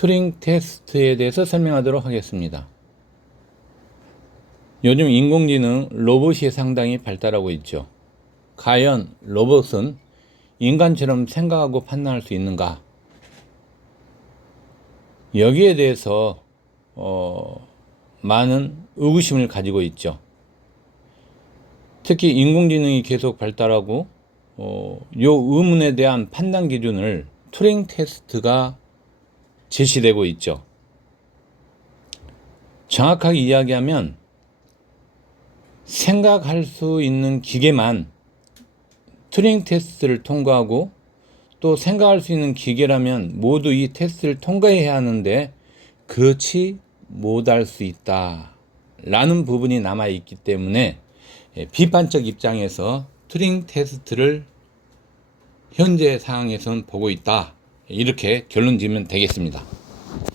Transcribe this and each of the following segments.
튜링 테스트에 대해서 설명하도록 하겠습니다. 요즘 인공지능 로봇이 상당히 발달하고 있죠. 과연 로봇은 인간처럼 생각하고 판단할 수 있는가? 여기에 대해서 많은 의구심을 가지고 있죠. 특히 인공지능이 계속 발달하고 요 의문에 대한 판단 기준을 튜링 테스트가 제시되고 있죠. 정확하게 이야기하면 생각할 수 있는 기계만 튜링 테스트를 통과하고, 또 생각할 수 있는 기계라면 모두 이 테스트를 통과해야 하는데 그렇지 못할 수 있다 라는 부분이 남아있기 때문에 비판적 입장에서 튜링 테스트를 현재 상황에서는 보고 있다, 이렇게 결론 지으면 되겠습니다.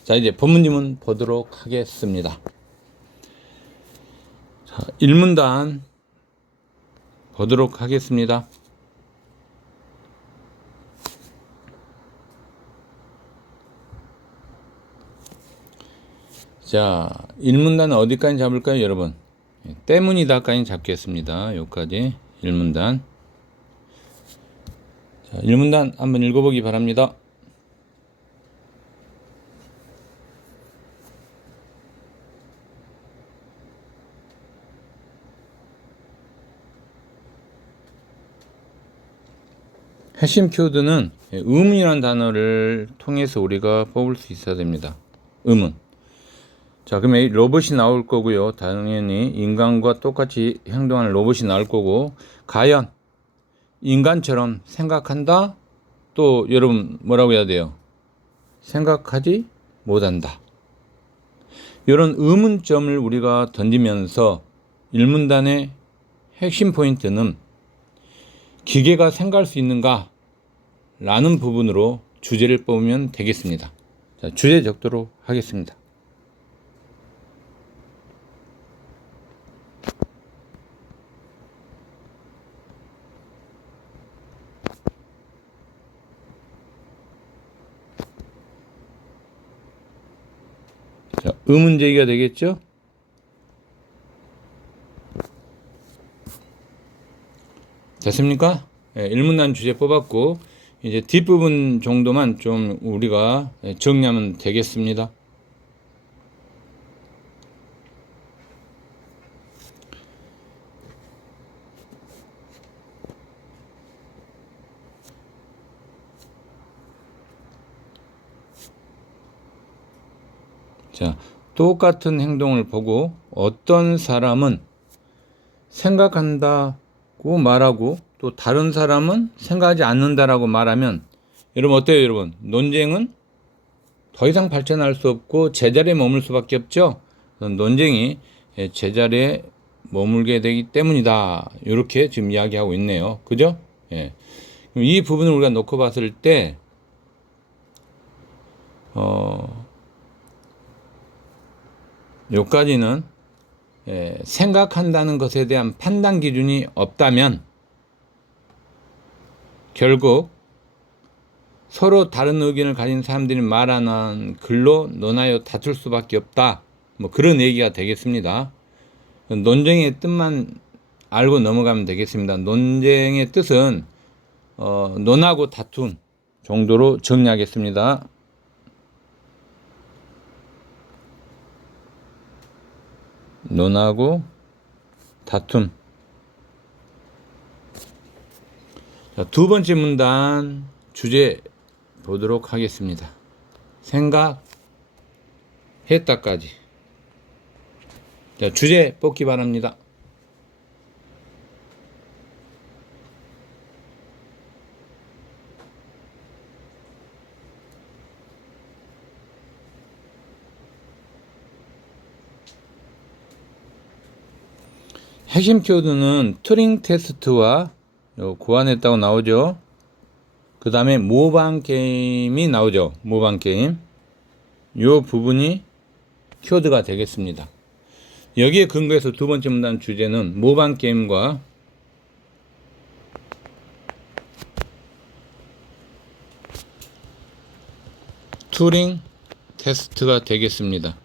자, 이제 본문지문 보도록 하겠습니다. 자, 1문단 보도록 하겠습니다. 자, 1문단은 어디까지 잡을까요, 여러분? 때문이다까지 잡겠습니다. 여기까지 1문단. 자, 1문단 한번 읽어보기 바랍니다. 핵심 키워드는 의문이라는 단어를 통해서 우리가 뽑을 수 있어야 됩니다. 의문. 자, 그러면 로봇이 나올 거고요. 당연히 인간과 똑같이 행동하는 로봇이 나올 거고, 과연 인간처럼 생각한다? 또 여러분 뭐라고 해야 돼요? 생각하지 못한다. 이런 의문점을 우리가 던지면서 1문단의 핵심 포인트는 기계가 생각할 수 있는가? 라는 부분으로 주제를 뽑으면 되겠습니다. 자, 주제 적도록 하겠습니다. 자, 의문제기가 되겠죠? 됐습니까? 1문단 주제 뽑았고, 이제 뒷부분 정도만 좀 우리가 정리하면 되겠습니다. 자, 똑같은 행동을 보고 어떤 사람은 생각한다고 말하고 또 다른 사람은 생각하지 않는다라고 말하면, 여러분 어때요, 여러분? 논쟁은 더 이상 발전할 수 없고 제자리에 머물 수밖에 없죠. 논쟁이 제자리에 머물게 되기 때문이다, 이렇게 지금 이야기하고 있네요. 그죠? 예. 이 부분을 우리가 놓고 봤을 때 여기까지는 생각한다는 것에 대한 판단 기준이 없다면 결국 서로 다른 의견을 가진 사람들이 말하는 글로 논하여 다툴 수밖에 없다, 뭐 그런 얘기가 되겠습니다. 논쟁의 뜻만 알고 넘어가면 되겠습니다. 논쟁의 뜻은 논하고 다툰 정도로 정리하겠습니다. 논하고 다툼. 자, 두 번째 문단 주제 보도록 하겠습니다. 생각했다까지. 자, 주제 뽑기 바랍니다. 핵심 키워드는 튜링 테스트와 고안했다고 나오죠. 그 다음에 모방 게임이 나오죠. 모방 게임. 이 부분이 키워드가 되겠습니다. 여기에 근거해서 두 번째 문단 주제는 모방 게임과 튜링 테스트가 되겠습니다.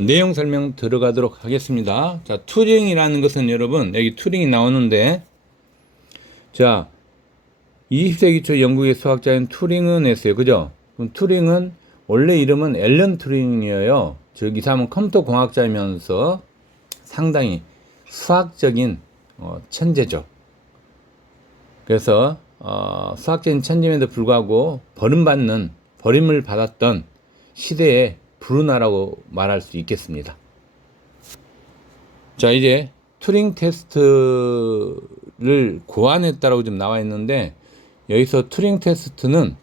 내용 설명 들어가도록 하겠습니다. 자, 튜링이라는 것은 여러분, 여기 튜링이 나오는데, 자, 20세기 초 영국의 수학자인 튜링은 했어요. 그죠? 그럼 튜링은 원래 이름은 앨런 튜링이에요. 즉, 이 사람은 컴퓨터 공학자이면서 상당히 수학적인 천재죠. 그래서 수학적인 천재임에도 불구하고 버림을 받았던 시대의 불운하라고 말할 수 있겠습니다. 자, 이제 튜링 테스트를 고안했다라고 좀 나와 있는데, 여기서 튜링 테스트는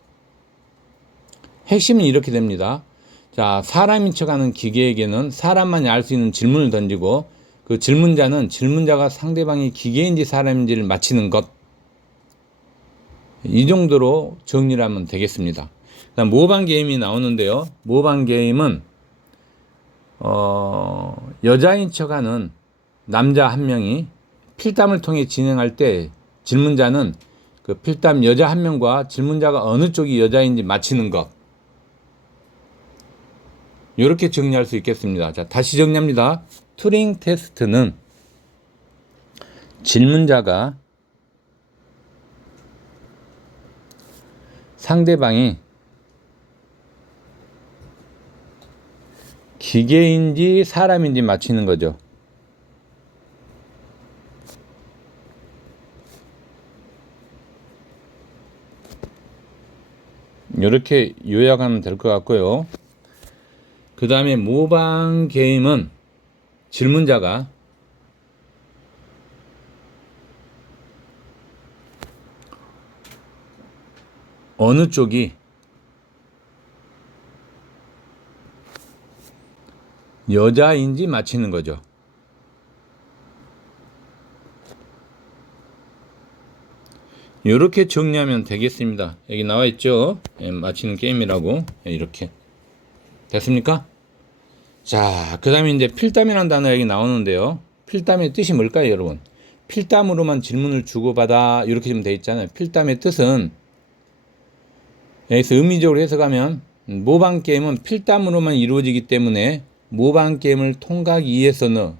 핵심은 이렇게 됩니다. 자, 사람인 척하는 기계에게는 사람만이 알 수 있는 질문을 던지고, 그 질문자는 질문자가 상대방이 기계인지 사람인지를 맞히는 것. 이 정도로 정리를 하면 되겠습니다. 그다음 모방 게임이 나오는데요. 모방 게임은 여자인 척하는 남자 한 명이 필담을 통해 진행할 때 질문자는 그 필담 여자 한 명과 질문자가 어느 쪽이 여자인지 맞히는 것. 이렇게 정리할 수 있겠습니다. 자, 다시 정리합니다. 튜링 테스트는 질문자가 상대방이 기계인지 사람인지 맞히는 거죠. 이렇게 요약하면 될 것 같고요. 그 다음에 모방 게임은 질문자가 어느 쪽이 여자인지 맞히는 거죠. 이렇게 정리하면 되겠습니다. 여기 나와 있죠. 맞히는 게임이라고. 이렇게 됐습니까? 자, 그 다음에 이제 필담이라는 단어 여기 나오는데요. 필담의 뜻이 뭘까요, 여러분? 필담으로만 질문을 주고받아 이렇게 좀 돼 있잖아요. 필담의 뜻은 여기서 의미적으로 해석하면 모방 게임은 필담으로만 이루어지기 때문에 모방 게임을 통과하기 위해서는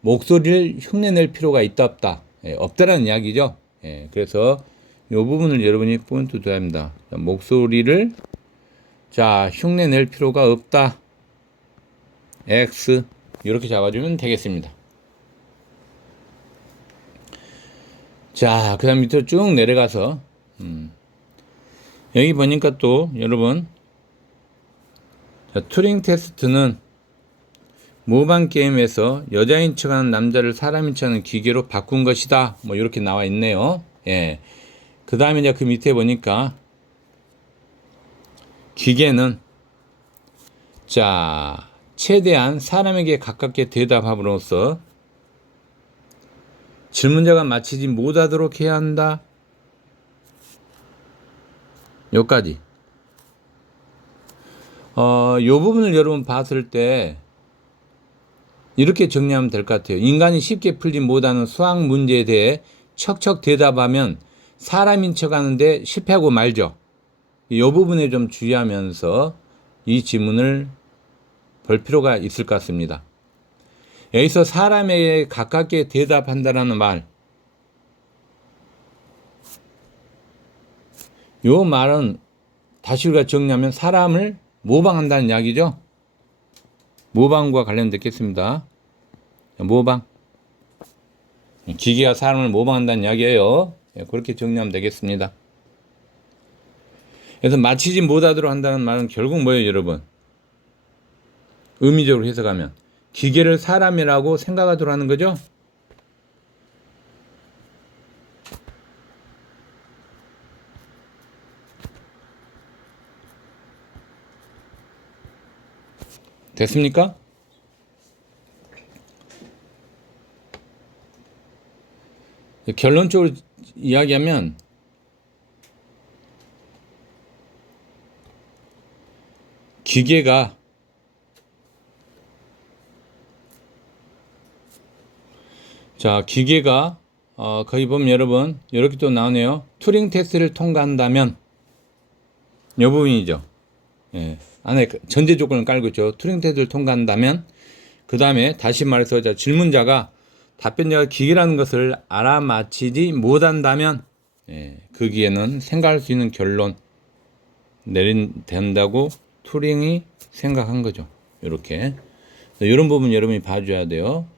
목소리를 흉내낼 필요가 있다 없다. 없다라는 이야기죠. 그래서 이 부분을 여러분이 포인트 둬야 합니다. 목소리를 흉내낼 필요가 없다. X 이렇게 잡아주면 되겠습니다. 자, 그 다음 밑으로 쭉 내려가서 여기 보니까 또 여러분, 튜링 테스트는 모방 게임에서 여자인 척하는 남자를 사람인 척하는 기계로 바꾼 것이다. 뭐 이렇게 나와 있네요. 그 다음에 이제 그 밑에 보니까 기계는 최대한 사람에게 가깝게 대답함으로써 질문자가 맞히지 못하도록 해야 한다. 여기까지. 요 부분을 여러분 봤을 때 이렇게 정리하면 될 것 같아요. 인간이 쉽게 풀지 못하는 수학 문제에 대해 척척 대답하면 사람인 척 하는데 실패하고 말죠. 이 부분에 좀 주의하면서 이 지문을 볼 필요가 있을 것 같습니다. 여기서 사람에게 가깝게 대답한다라는 말, 요 말은 다시 우리가 정리하면 사람을 모방한다는 이야기죠. 모방과 관련됐겠습니다. 모방, 기계가 사람을 모방한다는 이야기예요. 그렇게 정리하면 되겠습니다. 그래서 맞히지 못하도록 한다는 말은 결국 뭐예요, 여러분? 의미적으로 해석하면 기계를 사람이라고 생각하도록 하는 거죠. 됐습니까? 결론적으로 이야기하면 기계가 거기 보면 여러분 이렇게 또 나오네요. 튜링 테스트를 통과한다면 이 부분이죠. 예. 안에 전제 조건을 깔고 있죠. 투링 테스트를 통과한다면, 그 다음에 다시 말해서 질문자가 답변자가 기계라는 것을 알아맞히지 못한다면, 예, 거기에는 생각할 수 있는 결론 된다고 투링이 생각한 거죠. 이렇게. 이런 부분 여러분이 봐줘야 돼요.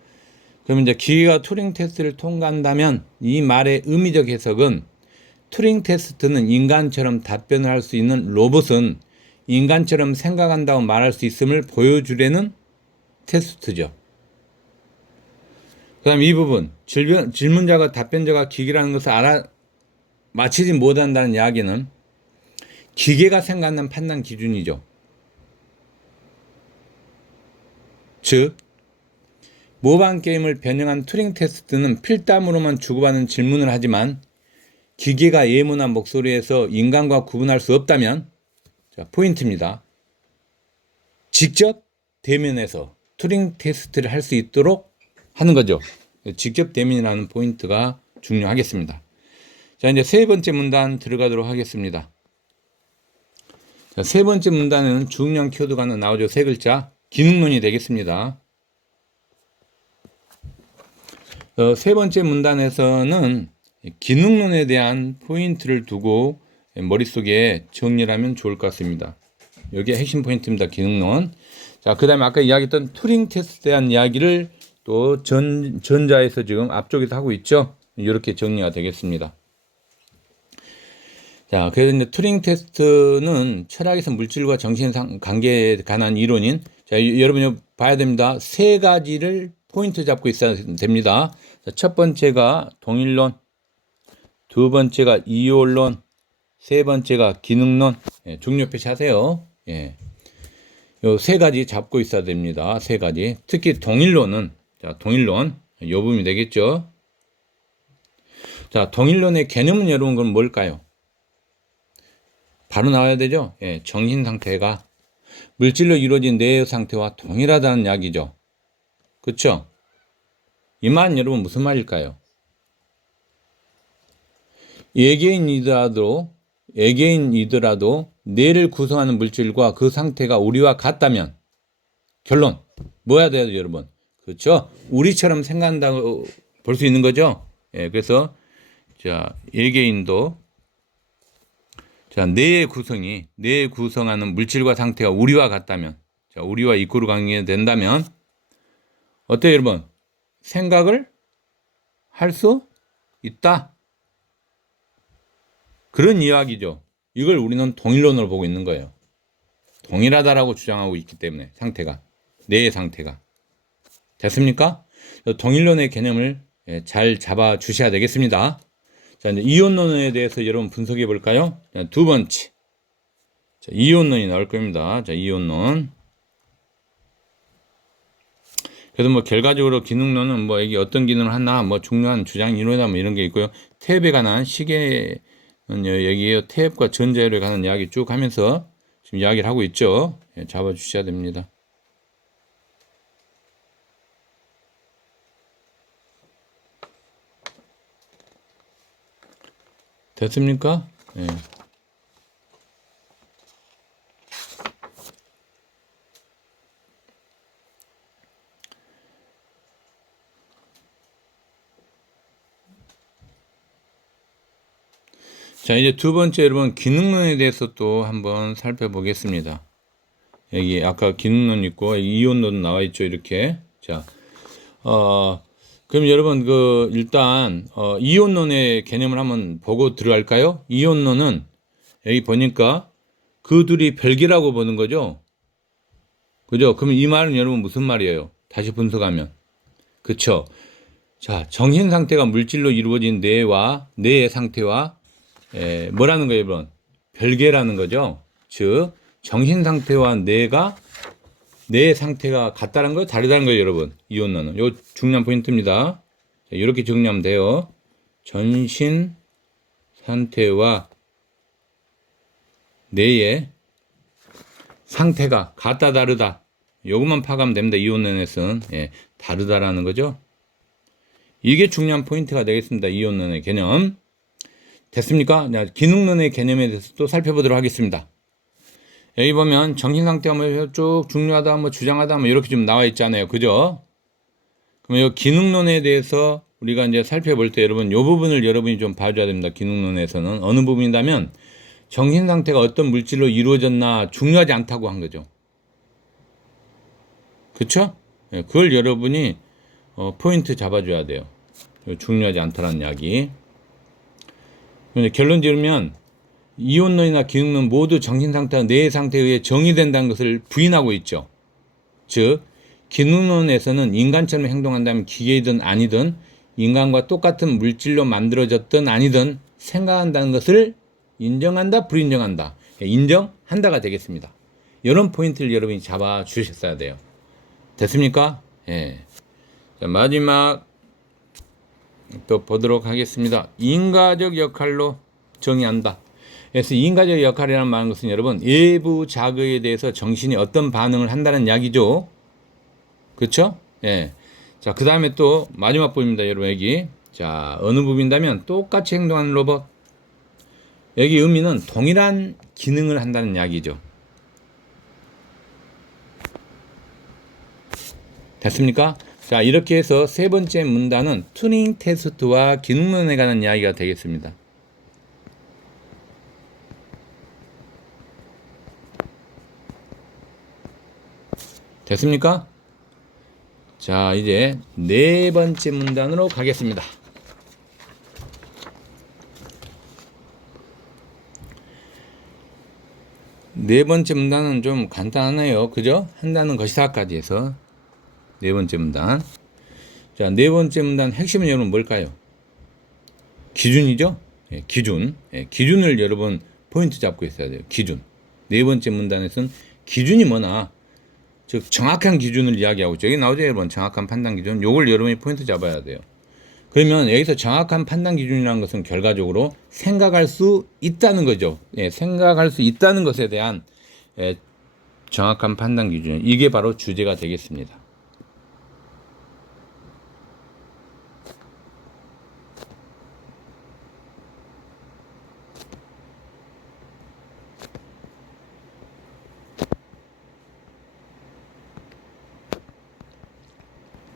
그러면 이제 기계가 투링 테스트를 통과한다면 이 말의 의미적 해석은 투링 테스트는 인간처럼 답변을 할 수 있는 로봇은 인간처럼 생각한다고 말할 수 있음을 보여주려는 테스트죠. 그 다음 이 부분, 질문자가 답변자가 기계라는 것을 알아맞히지 못한다는 이야기는 기계가 생각하는 판단 기준이죠. 즉, 모방 게임을 변형한 투링 테스트는 필담으로만 주고받는 질문을 하지만 기계가 예문한 목소리에서 인간과 구분할 수 없다면, 자, 포인트입니다. 직접 대면해서 투링 테스트를 할 수 있도록 하는 거죠. 직접 대면이라는 포인트가 중요하겠습니다. 자, 이제 세 번째 문단 들어가도록 하겠습니다. 자, 세 번째 문단에는 중요한 키워드가 하나 나오죠. 세 글자. 기능론이 되겠습니다. 세 번째 문단에서는 기능론에 대한 포인트를 두고 머릿속에 정리를 하면 좋을 것 같습니다. 여기에 핵심 포인트입니다. 기능론. 자, 그 다음에 아까 이야기했던 투링 테스트에 대한 이야기를 또 전자에서 지금 앞쪽에서 하고 있죠. 이렇게 정리가 되겠습니다. 자, 그래서 이제 투링 테스트는 철학에서 물질과 정신 관계에 관한 이론인, 자, 여러분이 봐야 됩니다. 세 가지를 포인트 잡고 있어야 됩니다. 자, 첫 번째가 동일론, 두 번째가 이율론, 세 번째가 기능론. 예, 중요 표시하세요. 예. 요 세 가지 잡고 있어야 됩니다. 세 가지. 특히 동일론은, 자, 동일론, 요 부분이 되겠죠. 자, 동일론의 개념은 여러분 그럼 뭘까요? 바로 나와야 되죠. 예, 정신 상태가 물질로 이루어진 뇌의 상태와 동일하다는 이야기죠. 그렇죠? 이 말은 여러분 무슨 말일까요? 외계인이더라도 뇌를 구성하는 물질과 그 상태가 우리와 같다면 결론 뭐야 돼요, 여러분? 그렇죠? 우리처럼 생각한다고 볼 수 있는 거죠. 예, 그래서 자, 외계인도 자, 뇌의 구성하는 물질과 상태가 우리와 같다면, 자, 우리와 이코르 관계된다면 어때요, 여러분? 생각을 할 수 있다. 그런 이야기죠. 이걸 우리는 동일론으로 보고 있는 거예요. 동일하다라고 주장하고 있기 때문에 상태가, 뇌의 상태가. 됐습니까? 동일론의 개념을 잘 잡아 주셔야 되겠습니다. 자, 이제 이온론에 대해서 여러분 분석해 볼까요? 자, 두 번째. 자, 이온론이 나올 겁니다. 자, 이온론. 그래서 뭐 결과적으로 기능론은 뭐 이게 어떤 기능을 하나, 뭐 중요한 주장 이론이다 뭐 이런 게 있고요. 태엽에 관한 시계는 여기에요. 태엽과 전자열에 관한 이야기 쭉 하면서 지금 이야기를 하고 있죠. 예, 잡아 주셔야 됩니다. 됐습니까? 예. 자, 이제 두 번째 여러분 기능론에 대해서 또 한번 살펴보겠습니다. 여기 아까 기능론 있고 이온론 나와 있죠, 이렇게. 자, 그럼 여러분 일단 이온론의 개념을 한번 보고 들어갈까요? 이온론은 여기 보니까 그 둘이 별개라고 보는 거죠. 그죠? 그럼 이 말은 여러분 무슨 말이에요? 다시 분석하면. 그쵸? 자, 정신 상태가 물질로 이루어진 뇌의 상태와 뭐라는 거예요, 여러분? 별개라는 거죠. 즉, 정신 상태와 뇌의 상태가 같다는 거예요, 다르다는 거예요, 여러분. 이온론은. 요 중요한 포인트입니다. 자, 이렇게 정리하면 돼요. 전신 상태와 뇌의 상태가 같다, 다르다. 요것만 파악하면 됩니다. 이온론에서는. 예, 다르다라는 거죠. 이게 중요한 포인트가 되겠습니다. 이온론의 개념. 됐습니까? 기능론의 개념에 대해서 또 살펴보도록 하겠습니다. 여기 보면 정신 상태가 뭐 쭉 중요하다, 뭐 주장하다, 뭐 이렇게 좀 나와 있잖아요. 그죠? 그럼 이 기능론에 대해서 우리가 이제 살펴볼 때 여러분 이 부분을 여러분이 좀 봐줘야 됩니다. 기능론에서는 어느 부분이냐면 정신 상태가 어떤 물질로 이루어졌나 중요하지 않다고 한 거죠. 그쵸? 예, 그걸 여러분이 포인트 잡아줘야 돼요. 중요하지 않다라는 이야기. 결론 지으면 이온론이나 기능론 모두 정신 상태와 뇌의 상태에 의해 정의된다는 것을 부인하고 있죠. 즉 기능론에서는 인간처럼 행동한다면 기계이든 아니든 인간과 똑같은 물질로 만들어졌든 아니든 생각한다는 것을 인정한다, 불인정한다. 인정한다가 되겠습니다. 이런 포인트를 여러분이 잡아 주셨어야 돼요. 됐습니까? 예. 자, 마지막 또 보도록 하겠습니다. 인과적 역할로 정의한다. 그래서 인과적 역할이라는 말은 것은 여러분 외부 자극에 대해서 정신이 어떤 반응을 한다는 이야기죠. 그렇죠? 예. 자, 그 다음에 또 마지막 부분입니다. 여러분 여기. 자, 어느 부분이냐면 똑같이 행동하는 로봇. 여기 의미는 동일한 기능을 한다는 이야기죠. 됐습니까? 자, 이렇게 해서 세 번째 문단은 튜링 테스트와 기능론에 관한 이야기가 되겠습니다. 됐습니까? 자, 이제 네 번째 문단으로 가겠습니다. 네 번째 문단은 좀 간단하네요. 그죠? 한다는 것이다까지 해서 네 번째 문단. 자, 네 번째 문단 핵심은 여러분 뭘까요? 기준이죠? 예, 기준. 예, 기준을 여러분 포인트 잡고 있어야 돼요. 기준. 네 번째 문단에서는 기준이 뭐나, 즉 정확한 기준을 이야기하고 있죠. 여기 나오죠, 여러분. 정확한 판단 기준. 요걸 여러분이 포인트 잡아야 돼요. 그러면 여기서 정확한 판단 기준이라는 것은 결과적으로 생각할 수 있다는 거죠. 예, 생각할 수 있다는 것에 대한 정확한 판단 기준. 이게 바로 주제가 되겠습니다.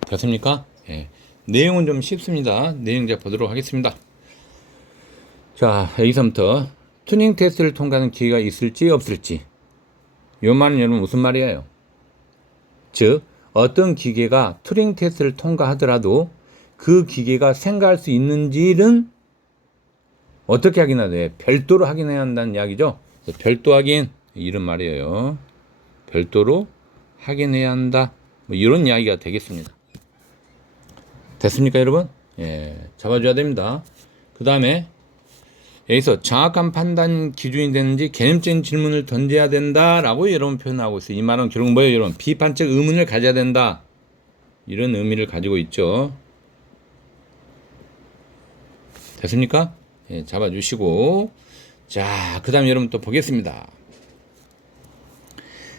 됐습니까? 예. 내용은 좀 쉽습니다. 내용 이제 보도록 하겠습니다. 자, 여기서부터 튜닝 테스트를 통과하는 기회가 있을지 없을지. 이 말은 여러분 무슨 말이에요? 즉, 어떤 기계가 튜링 테스트를 통과하더라도 그 기계가 생각할 수 있는지는 어떻게 확인해야 돼? 별도로 확인해야 한다는 이야기죠. 별도 확인, 이런 말이에요. 별도로 확인해야 한다. 뭐 이런 이야기가 되겠습니다. 됐습니까, 여러분? 예, 잡아줘야 됩니다. 그 다음에 여기서 정확한 판단 기준이 되는지 개념적인 질문을 던져야 된다라고 여러분 표현하고 있어요. 이 말은 결국 뭐예요, 여러분? 비판적 의문을 가져야 된다. 이런 의미를 가지고 있죠. 됐습니까? 예, 잡아주시고. 자, 그 다음에 여러분 또 보겠습니다.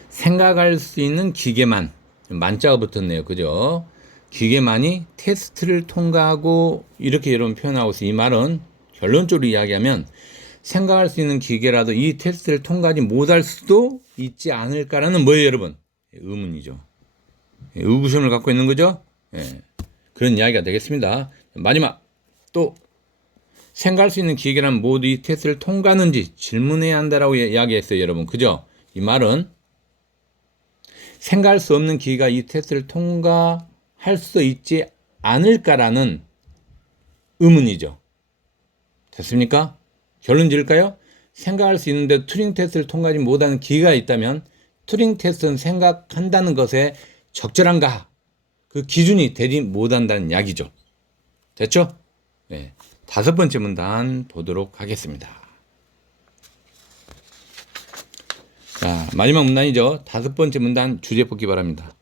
생각할 수 있는 기계만, 만자가 붙었네요. 그죠? 기계만이 테스트를 통과하고, 이렇게 여러분 표현하고 있어요. 이 말은 결론적으로 이야기하면 생각할 수 있는 기계라도 이 테스트를 통과하지 못할 수도 있지 않을까라는 뭐예요, 여러분? 의문이죠. 의구심을 갖고 있는 거죠. 예, 그런 이야기가 되겠습니다. 마지막 또 생각할 수 있는 기계라면 모두 이 테스트를 통과하는지 질문해야 한다라고 이야기했어요, 여러분. 그죠? 이 말은 생각할 수 없는 기계가 이 테스트를 통과할 수 있지 않을까라는 의문이죠. 됐습니까? 결론 지을까요? 생각할 수 있는데 튜링 테스트를 통과하지 못하는 기계가 있다면 튜링 테스트는 생각한다는 것에 적절한가? 그 기준이 되지 못한다는 이야기죠. 됐죠? 네. 다섯 번째 문단 보도록 하겠습니다. 자, 마지막 문단이죠. 다섯 번째 문단 주제 뽑기 바랍니다.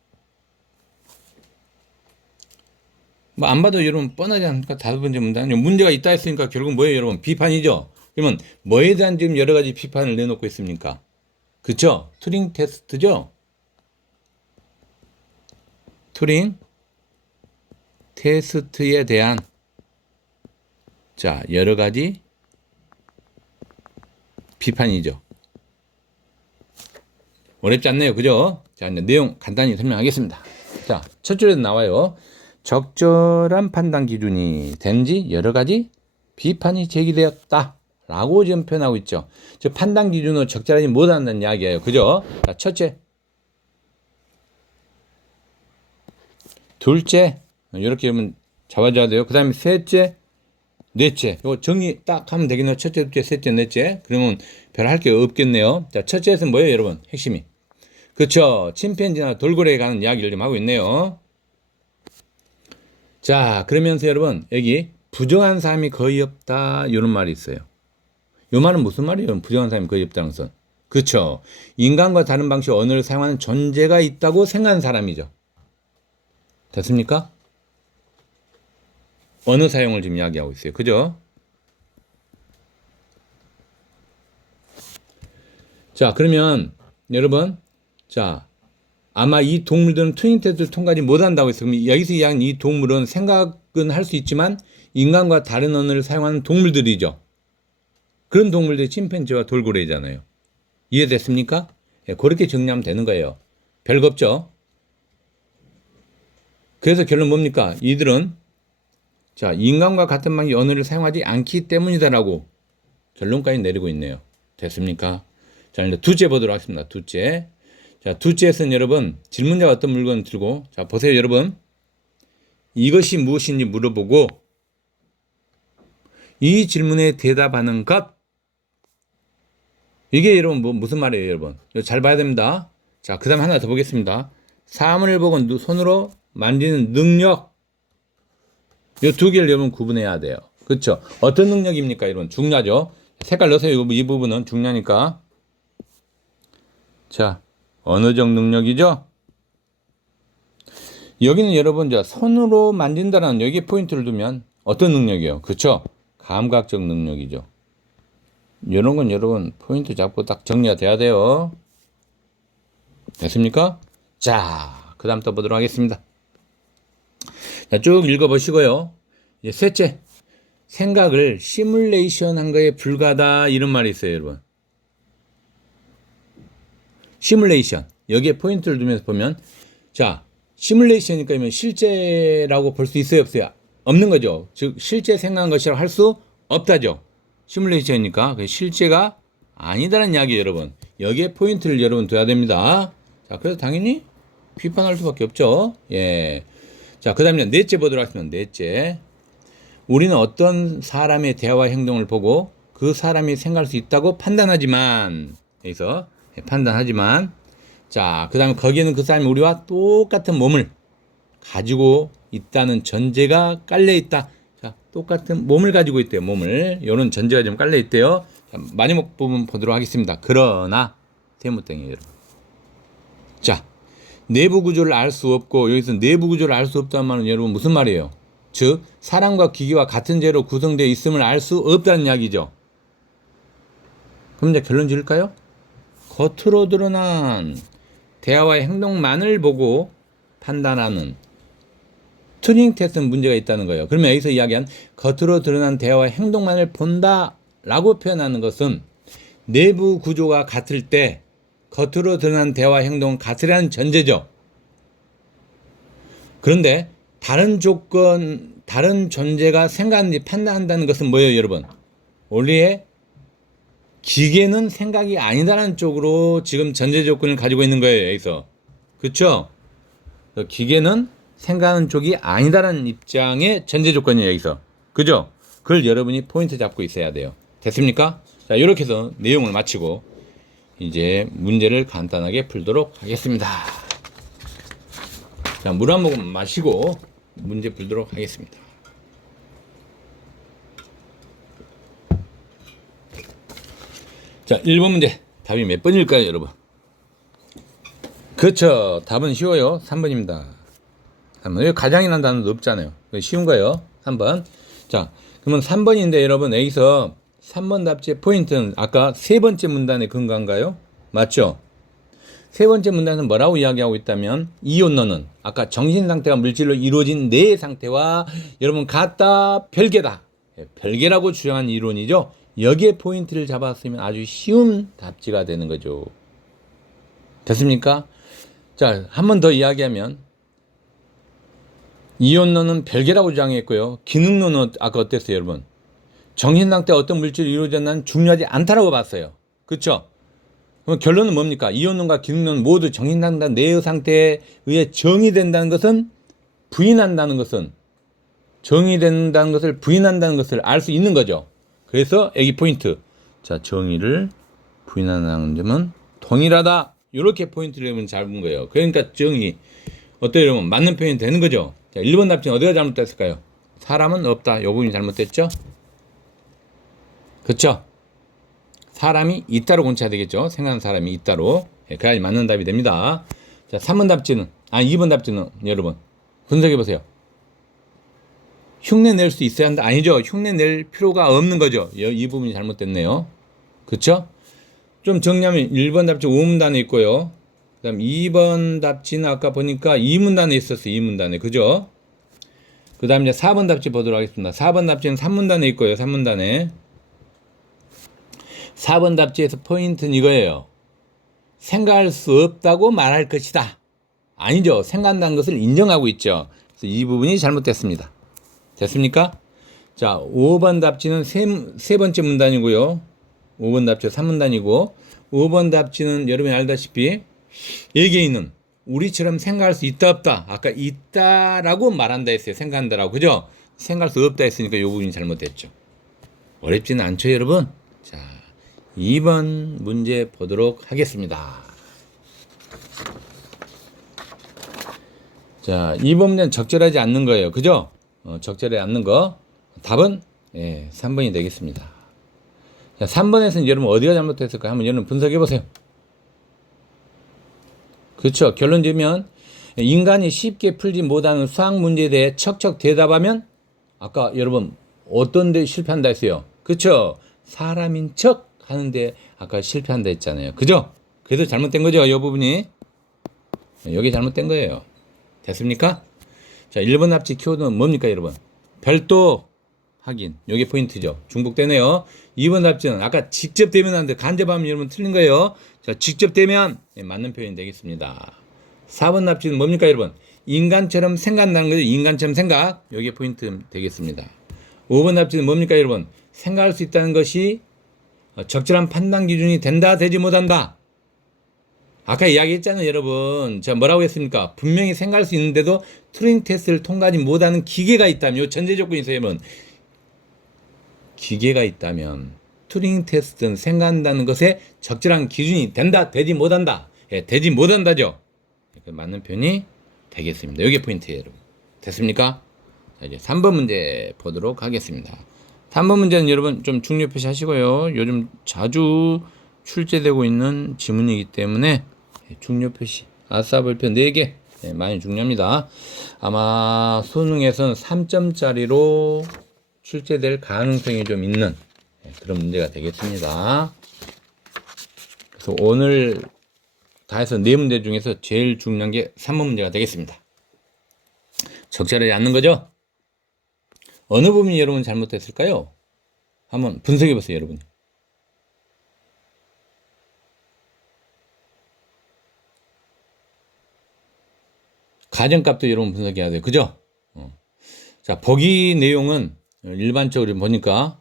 뭐 안 봐도 여러분 뻔하지 않습니까? 다섯 번째 문단 문제가 있다 했으니까 결국 뭐예요, 여러분? 비판이죠. 그러면 뭐에 대한 지금 여러 가지 비판을 내놓고 있습니까? 그쵸? 튜링 테스트죠. 튜링 테스트에 대한 자, 여러 가지 비판이죠. 어렵지 않네요. 그죠? 자, 이제 내용 간단히 설명하겠습니다. 자, 첫 줄에도 나와요. 적절한 판단 기준이 된지 여러 가지 비판이 제기되었다. 라고 지금 표현하고 있죠. 즉, 판단 기준으로 적절하지 못한다는 이야기예요. 그죠? 자, 첫째. 둘째. 이렇게 하면 잡아줘야 돼요. 그 다음에 셋째. 넷째. 이거 정리 딱 하면 되겠네요. 첫째, 둘째, 셋째, 넷째. 그러면 별 할 게 없겠네요. 자, 첫째에서는 뭐예요, 여러분? 핵심이. 그쵸. 침팬지나 돌고래에 가는 이야기를 좀 하고 있네요. 자, 그러면서 여러분, 여기 부정한 사람이 거의 없다. 이런 말이 있어요. 이 말은 무슨 말이에요? 부정한 사람이 거의 없다는 것은. 그쵸. 인간과 다른 방식 언어를 사용하는 존재가 있다고 생각하는 사람이죠. 됐습니까? 언어 사용을 지금 이야기하고 있어요. 그죠? 자, 그러면 여러분, 자, 아마 이 동물들은 튜닝 테스트를 통과하지 못한다고 했어요. 그럼 여기서 이야기하는 이 동물은 생각은 할 수 있지만 인간과 다른 언어를 사용하는 동물들이죠. 그런 동물들이 침팬지와 돌고래잖아요. 이해됐습니까? 예, 그렇게 정리하면 되는 거예요. 별거 없죠? 그래서 결론 뭡니까? 이들은 자, 인간과 같은 방식의 언어를 사용하지 않기 때문이다라고 결론까지 내리고 있네요. 됐습니까? 자, 이제 둘째 보도록 하겠습니다. 둘째. 자, 둘째에서는 여러분, 질문자가 어떤 물건을 들고, 자, 보세요, 여러분. 이것이 무엇인지 물어보고, 이 질문에 대답하는 것. 이게 여러분, 무슨 말이에요, 여러분? 잘 봐야 됩니다. 자, 그 다음 하나 더 보겠습니다. 사물을 보고 손으로 만지는 능력. 이 두 개를 여러분 구분해야 돼요. 그렇죠? 어떤 능력입니까, 여러분? 중요하죠? 색깔 넣으세요. 이 부분은 중요하니까. 자, 언어적 능력이죠? 여기는 여러분, 자, 손으로 만진다는 여기에 포인트를 두면 어떤 능력이에요? 그렇죠? 감각적 능력이죠. 이런 건 여러분, 포인트 잡고 딱 정리가 돼야 돼요. 됐습니까? 자, 그 다음 또 보도록 하겠습니다. 자, 쭉 읽어보시고요. 이제 셋째, 생각을 시뮬레이션 한 거에 불과하다. 이런 말이 있어요, 여러분. 시뮬레이션. 여기에 포인트를 두면서 보면, 자, 시뮬레이션이니까 실제라고 볼 수 있어요, 없어요? 없는 거죠. 즉, 실제 생각한 것이라고 할 수 없다죠. 시뮬레이션이니까 실제가 아니다라는 이야기예요, 여러분. 여기에 포인트를 여러분 둬야 됩니다. 자, 그래서 당연히 비판할 수밖에 없죠. 예. 자, 그 다음에 넷째 보도록 하겠습니다. 넷째. 우리는 어떤 사람의 대화와 행동을 보고 그 사람이 생각할 수 있다고 판단하지만, 여기서 판단하지만, 자, 그 다음에 거기에는 그 사람이 우리와 똑같은 몸을 가지고 있다는 전제가 깔려있다. 자, 똑같은 몸을 가지고 있대요. 몸을. 이런 전제가 좀 깔려있대요. 자, 마지막 부분 보도록 하겠습니다. 그러나, 세무땡이에요, 여러분. 자, 내부 구조를 알 수 없고, 여기서 내부 구조를 알 수 없다는 말은 여러분 무슨 말이에요? 즉, 사람과 기계와 같은 재로 구성되어 있음을 알 수 없다는 이야기죠. 그럼 이제 결론 지을까요? 겉으로 드러난 대화와의 행동만을 보고 판단하는 튜닝 테스트는 문제가 있다는 거예요. 그러면 여기서 이야기한 겉으로 드러난 대화와의 행동만을 본다라고 표현하는 것은 내부 구조가 같을 때 겉으로 드러난 대화 행동은 같으라는 전제죠. 그런데 다른 조건, 다른 존재가 생각하는지 판단한다는 것은 뭐예요, 여러분? 원래 기계는 생각이 아니다라는 쪽으로 지금 전제 조건을 가지고 있는 거예요, 여기서. 그렇죠? 기계는 생각하는 쪽이 아니다라는 입장의 전제 조건이에요, 여기서. 그죠? 그걸 여러분이 포인트 잡고 있어야 돼요. 됐습니까? 자, 이렇게 해서 내용을 마치고 이제 문제를 간단하게 풀도록 하겠습니다. 자, 물 한 모금 마시고 문제 풀도록 하겠습니다. 자, 1번 문제. 답이 몇 번일까요, 여러분? 그렇죠. 답은 쉬워요. 3번입니다. 3번. 여기 가장이라는 단어도 없잖아요. 쉬운 거예요. 3번. 자, 그러면 3번인데 여러분, 여기서 3번 답지의 포인트는 아까 세 번째 문단의 근거인가요? 맞죠? 세 번째 문단은 뭐라고 이야기하고 있다면 이온너는 아까 정신 상태가 물질로 이루어진 내 상태와 여러분 같다, 별개다. 별개라고 주장한 이론이죠. 여기에 포인트를 잡았으면 아주 쉬운 답지가 되는 거죠. 됐습니까? 자, 한 번 더 이야기하면 이온론은 별개라고 주장했고요. 기능론은 아까 어땠어요, 여러분? 정신 상태 어떤 물질이 이루어졌나는 중요하지 않다라고 봤어요. 그렇죠? 그럼 결론은 뭡니까? 이온론과 기능론 모두 정신 상태 내의 상태에 의해 정의된다는 것은 정의된다는 것을 부인한다는 것을 알 수 있는 거죠. 그래서 여기 포인트. 자, 정의를 부인한다는 점은 동일하다. 이렇게 포인트를 내면 잡은 거예요. 그러니까 정의. 어때요, 여러분? 맞는 표현이 되는 거죠. 자, 1번 답지는 어디가 잘못됐을까요? 사람은 없다. 이 부분이 잘못됐죠? 그쵸? 사람이 있다로 고쳐야 되겠죠? 생각하는 사람이 있다로. 예, 그래야지 맞는 답이 됩니다. 자, 3번 답지는, 2번 답지는 여러분 분석해 보세요. 흉내 낼 수 있어야 한다. 아니죠. 흉내 낼 필요가 없는 거죠. 이 부분이 잘못됐네요. 그쵸? 좀 정리하면 1번 답지 5문단에 있고요. 그 다음 2번 답지는 아까 보니까 2문단에 있었어요. 2문단에. 그죠? 그 다음 이제 4번 답지 보도록 하겠습니다. 4번 답지는 3문단에 있고요. 3문단에. 4번 답지에서 포인트는 이거예요. 생각할 수 없다고 말할 것이다. 아니죠. 생각한다는 것을 인정하고 있죠. 그래서 이 부분이 잘못됐습니다. 됐습니까? 자, 5번 답지는 세 번째 문단이고요. 5번 답지 3문단이고 5번 답지는 여러분이 알다시피 여기에 있는 우리처럼 생각할 수 있다 없다. 아까 있다라고 말한다 했어요. 생각한다라고. 그죠? 생각할 수 없다 했으니까 이 부분이 잘못됐죠. 어렵지는 않죠, 여러분? 자, 2번 문제 보도록 하겠습니다. 자, 2번 문제는 적절하지 않는 거예요. 그죠? 적절하지 않는 거. 답은 3번이 되겠습니다. 자, 3번에서는 여러분 어디가 잘못됐을까? 한번 여러분 분석해 보세요. 그렇죠. 결론 지으면 인간이 쉽게 풀지 못하는 수학 문제에 대해 척척 대답하면 아까 여러분 어떤 데 실패한다 했어요. 그렇죠. 사람인 척 하는데 아까 실패한다 했잖아요. 그죠? 그래서 잘못된 거죠. 이 부분이. 여기 잘못된 거예요. 됐습니까? 자, 1번 답지 키워드는 뭡니까, 여러분? 별도 확인. 여기 포인트죠. 중복되네요. 2번 답지는 아까 직접 되면 안 돼. 간접하면 여러분 틀린 거예요. 자, 직접 되면 맞는 표현이 되겠습니다. 4번 답지는 뭡니까, 여러분? 인간처럼 생각한다는 거죠. 인간처럼 생각. 여기 포인트 되겠습니다. 5번 답지는 뭡니까, 여러분? 생각할 수 있다는 것이 적절한 판단 기준이 된다, 되지 못한다. 아까 이야기했잖아요, 여러분. 제가 뭐라고 했습니까? 분명히 생각할 수 있는데도 튜링 테스트를 통과하지 못하는 기계가 있다면, 요 전제 조건이 있어요, 여러분. 기계가 있다면 튜링 테스트는 생각한다는 것에 적절한 기준이 된다, 되지 못한다. 되지 못한다죠. 맞는 표현이 되겠습니다. 이게 포인트예요, 여러분. 됐습니까? 자, 이제 3번 문제 보도록 하겠습니다. 3번 문제는 여러분 좀 중요 표시 하시고요. 요즘 자주 출제되고 있는 지문이기 때문에 중요 표시, 아싸볼표 4개 많이 중요합니다. 아마 수능에서는 3점짜리로 출제될 가능성이 좀 있는 그런 문제가 되겠습니다. 그래서 오늘 다 해서 4문제 중에서 제일 중요한 게 3번 문제가 되겠습니다. 적절하지 않는 거죠? 어느 부분이 여러분 잘못됐을까요? 한번 분석해 보세요, 여러분. 가정값도 여러분 분석해야 돼요. 그죠? 자, 보기 내용은 일반적으로 보니까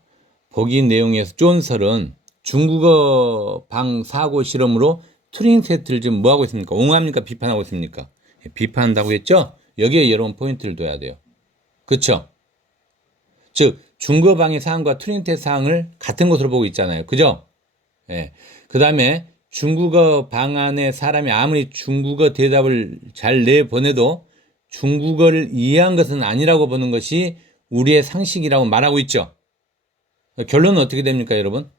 보기 내용에서 존설은 중국어 방 사고 실험으로 튜링 테스트를 지금 뭐 하고 있습니까? 옹호합니까? 비판하고 있습니까? 비판한다고 했죠? 여기에 여러분 포인트를 둬야 돼요. 그쵸? 즉, 중국어 방의 사항과 튜링 테스트 사항을 같은 것으로 보고 있잖아요. 그죠? 예. 그 다음에 중국어 방 안에 사람이 아무리 중국어 대답을 잘 내보내도 중국어를 이해한 것은 아니라고 보는 것이 우리의 상식이라고 말하고 있죠. 결론은 어떻게 됩니까, 여러분?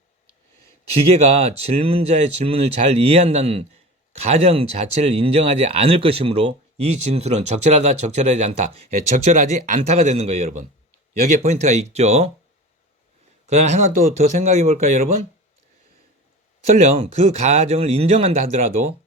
기계가 질문자의 질문을 잘 이해한다는 가정 자체를 인정하지 않을 것이므로 이 진술은 적절하다, 적절하지 않다. 적절하지 않다가 되는 거예요, 여러분. 여기에 포인트가 있죠. 그 다음 하나 또 더 생각해 볼까요, 여러분? 설령 그 가정을 인정한다 하더라도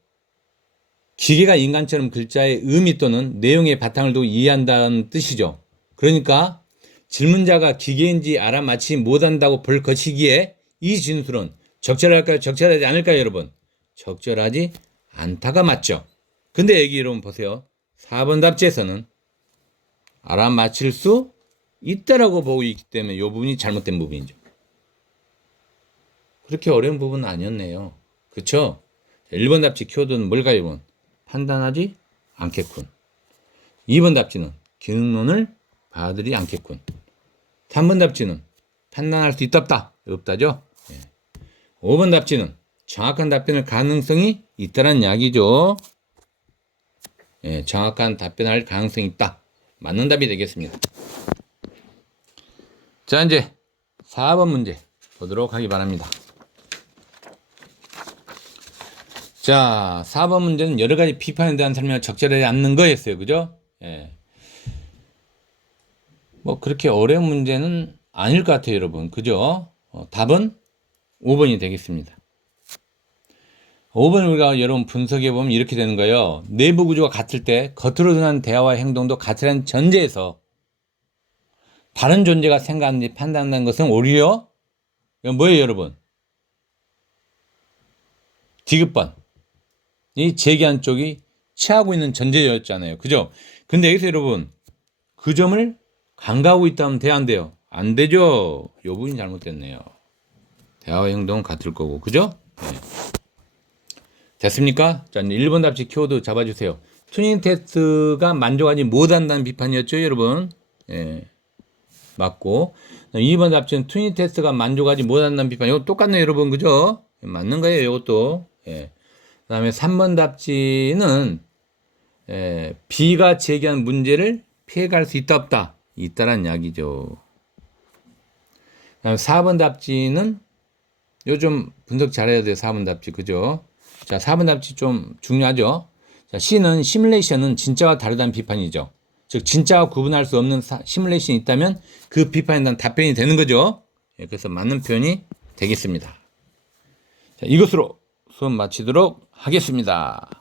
기계가 인간처럼 글자의 의미 또는 내용의 바탕을 두고 이해한다는 뜻이죠. 그러니까 질문자가 기계인지 알아맞히지 못한다고 볼 것이기에 이 진술은 적절할까요? 적절하지 않을까요, 여러분? 적절하지 않다가 맞죠. 근데 여기 여러분 보세요. 4번 답지에서는 알아맞힐 수 있다라고 보고 있기 때문에 이 부분이 잘못된 부분이죠. 그렇게 어려운 부분은 아니었네요. 그쵸? 1번 답지 키워드는 뭘까요, 여러분? 판단하지 않겠군. 2번 답지는 기능론을 받으리 않겠군. 3번 답지는 판단할 수 있다 없다? 없다죠? 5번 답지는 정확한 답변을 가능성이 있다는 이야기죠. 정확한 답변할 가능성이 있다. 맞는 답이 되겠습니다. 자, 이제 4번 문제 보도록 하기 바랍니다. 자, 4번 문제는 여러 가지 비판에 대한 설명을 적절하지 않는 거였어요. 그죠? 뭐 그렇게 어려운 문제는 아닐 것 같아요, 여러분. 그죠? 답은 5번이 되겠습니다. 5번 우리가 여러분 분석해 보면 이렇게 되는 거예요. 내부 구조가 같을 때 겉으로 드러난 대화와 행동도 같으라는 전제에서 다른 존재가 생각하는지 판단한다는 것은 오히려 이건 뭐예요, 여러분? 디귿번. 이 제기한 쪽이 취하고 있는 전제였잖아요. 그죠? 근데 여기서 여러분 그 점을 간과하고 있다면 돼야 안 돼요? 안 되죠. 요 부분이 잘못됐네요. 대화와 행동은 같을 거고. 그죠? 됐습니까? 자, 1번 답지 키워드 잡아주세요. 튜닝 테스트가 만족하지 못한다는 비판이었죠, 여러분? 맞고. 2번 답지는 튜닝 테스트가 만족하지 못한다는 비판. 이거 똑같네요, 여러분. 그죠? 맞는 거예요, 이것도. 그 다음에 3번 답지는 B가 제기한 문제를 피해갈 수 있다, 없다? 있다란 이야기죠. 그 다음에 4번 답지는 요즘 분석 잘해야 돼요, 4번 답지. 그죠? 자, 4번 답지 좀 중요하죠. 자, C는 시뮬레이션은 진짜와 다르다는 비판이죠. 즉 진짜와 구분할 수 없는 시뮬레이션이 있다면 그 비판에 대한 답변이 되는 거죠. 그래서 맞는 표현이 되겠습니다. 자, 이것으로 수업 마치도록 하겠습니다.